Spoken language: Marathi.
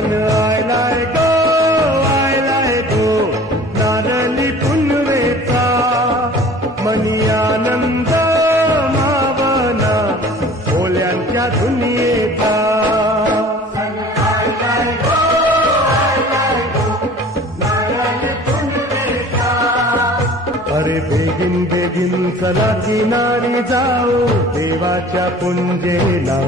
सण आयलाय गो नारळी पुनवेचा मनी आनंद मावना ओल्यांच्या दुनियेचा अरे बेगिन बेगिन चला किनारी जाऊ देवाच्या पुंजेला